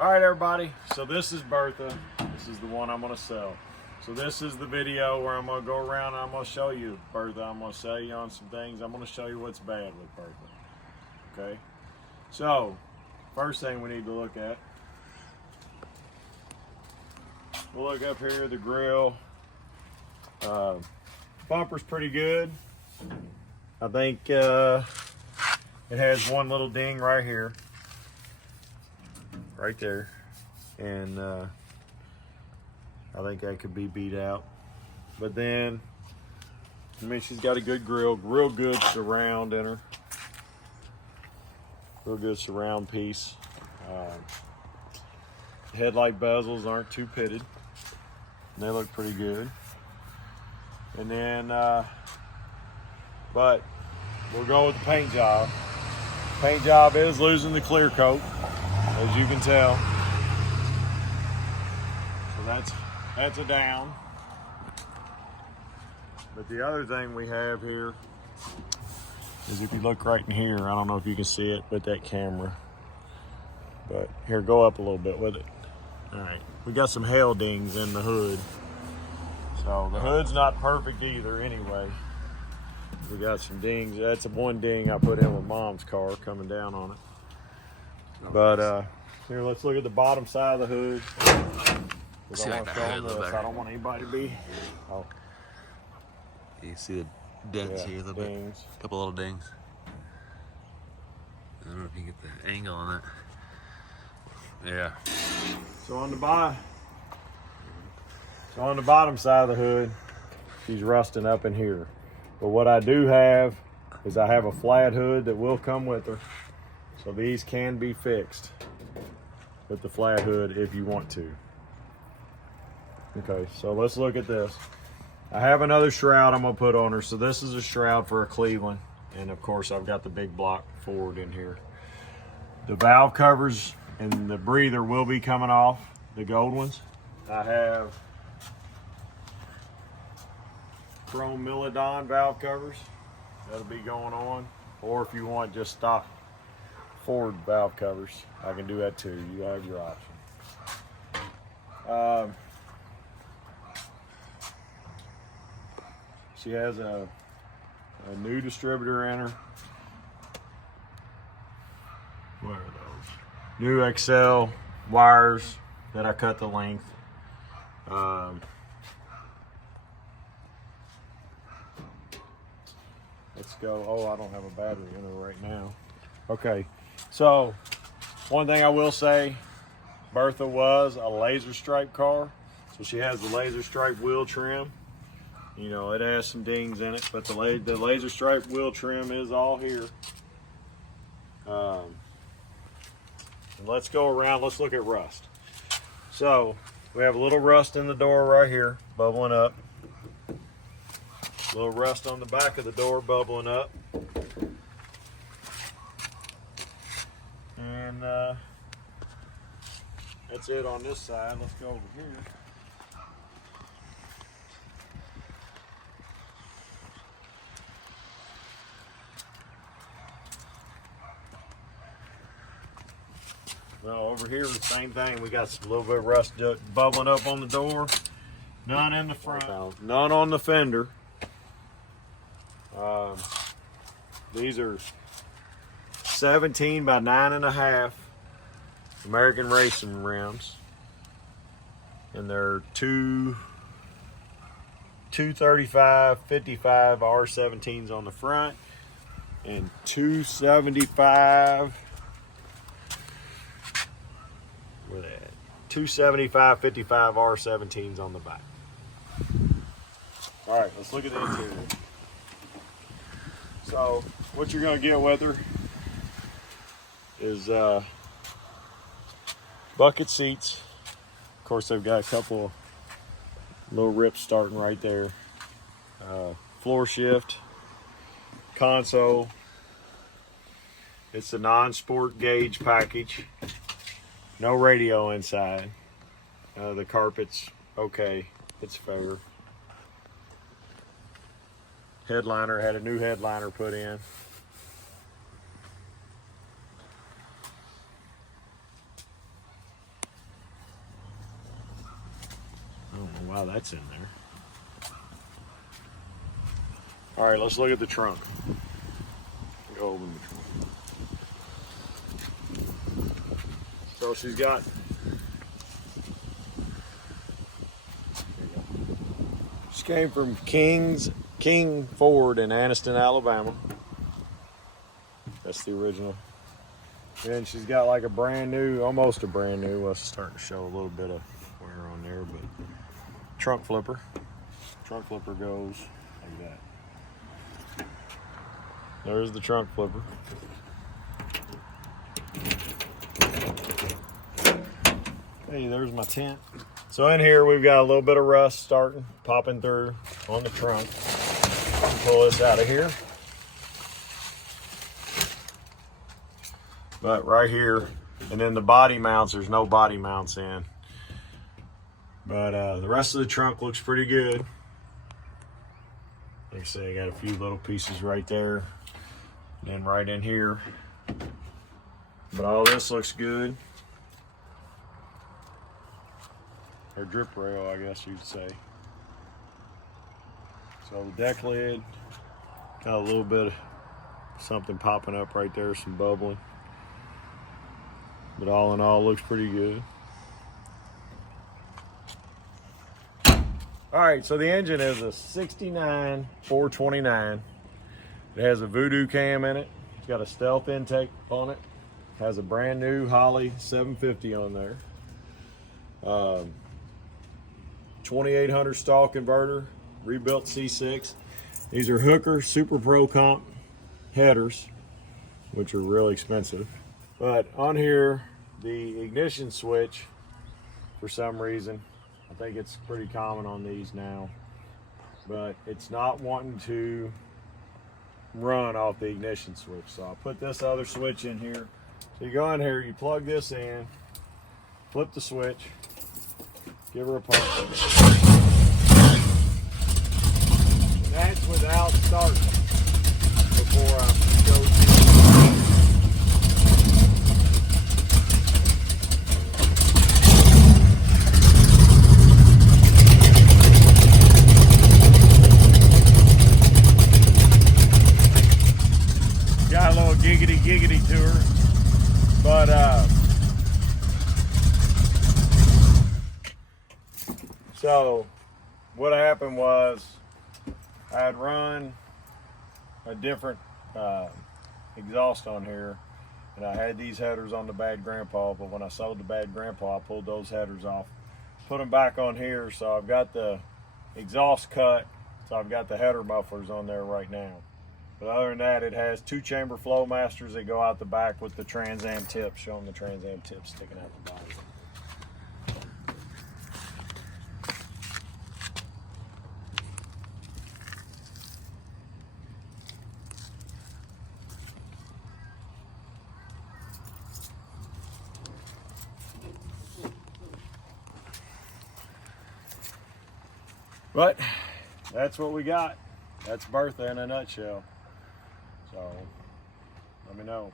All right, everybody. So this is Bertha. This is the one I'm gonna sell. So this is the video where I'm gonna go around and I'm gonna show you Bertha. I'm gonna sell you on some things. I'm gonna show you what's bad with Bertha. Okay. So first thing we need to look at. We'll look up here. The grill. Bumper's pretty good. I think it has one little ding right here. Right there, and I think that could be beat out. But then, I mean, she's got a good grill, real good surround in her, real good surround piece. Headlight bezels aren't too pitted, and they look pretty good. And then, but we'll go with the paint job. Paint job is losing the clear coat, as you can tell. So that's a down. But the other thing we have here is, if you look right in here, I don't know if you can see it with that camera, but here, go up a little bit with it. All right, we got some hail dings in the hood. So the hood's not perfect either anyway. We got some dings. That's one ding I put in with Mom's car coming down on it. But here, let's look at the bottom side of the hood. I want to show them this. I don't want anybody to be. Oh, you see the dents here a little bit. A couple little dings. I don't know if you can get the angle on that. Yeah. So on the bottom side of the hood, she's rusting up in here. But what I do have is I have a flat hood that will come with her. So these can be fixed with the flat hood if you want to. Okay, so let's look at this. I have another shroud I'm gonna put on her. So this is a shroud for a Cleveland. And of course I've got the big block Ford in here. The valve covers and the breather will be coming off, the gold ones. I have chrome Milodon valve covers. That'll be going on. Or if you want just stock Ford valve covers, I can do that too. You have your option. She has a new distributor in her. What are those? New XL wires that I cut the length. Let's go. Oh, I don't have a battery in her right now. Okay, so one thing I will say, Bertha was a laser stripe car. So she has the laser stripe wheel trim. You know, it has some dings in it, but the laser stripe wheel trim is all here. Let's go around, let's look at rust. So we have a little rust in the door right here, bubbling up. A little rust on the back of the door, bubbling up. And that's it on this side. Let's go over here. Well, over here, the same thing. We got a little bit of rust bubbling up on the door. None in the front. None on the fender. These are 17 by 9.5 American racing rims, and they're 235 55 R17s on the front, and 275. Where they at? 275 55 R17s on the back. All right, let's look at the interior. So what you're going to get with her is bucket seats. Of course, they've got a couple of little rips starting right there. Floor shift, console. It's a non-sport gauge package. No radio inside. The carpet's okay. It's fair. Headliner, had a new headliner put in. why that's in there. All right, let's look at the trunk. Go open the trunk. So she's got, she came from King Ford in Anniston, Alabama. That's the original. And she's got like a brand new, almost a brand new, well, it's starting to show a little bit of wear on there, but trunk flipper. Trunk flipper goes like that. There's the trunk flipper. Hey, there's my tent. So in here we've got a little bit of rust starting, popping through on the trunk. Pull this out of here. But right here, and then the body mounts, there's no body mounts in. But the rest of the trunk looks pretty good. Like I say, I got a few little pieces right there, and then right in here. But all this looks good. Or drip rail, I guess you'd say. So the deck lid, got a little bit of something popping up right there, some bubbling. But all in all, looks pretty good. All right, so the engine is a 69 429. It has a Voodoo cam in it. It's got a stealth intake on it. It has a brand new Holley 750 on there. 2800 stall converter, rebuilt C6. These are Hooker Super Pro Comp headers, which are really expensive. But on here, the ignition switch, for some reason, I think it's pretty common on these now, but it's not wanting to run off the ignition switch. So I'll put this other switch in here. So you go in here, you plug this in, flip the switch, give her a pump. And that's without starting before I go to. Got a little giggity to her, but so what happened was I had run a different exhaust on here, and I had these headers on the Bad Grandpa, but when I sold the Bad Grandpa, I pulled those headers off, put them back on here, so I've got the exhaust cut, so I've got the header mufflers on there right now. But other than that, it has 2-chamber flow masters that go out the back with the Trans Am tips, showing the Trans Am tips sticking out the bottom. But that's what we got. That's Bertha in a nutshell. So let me know.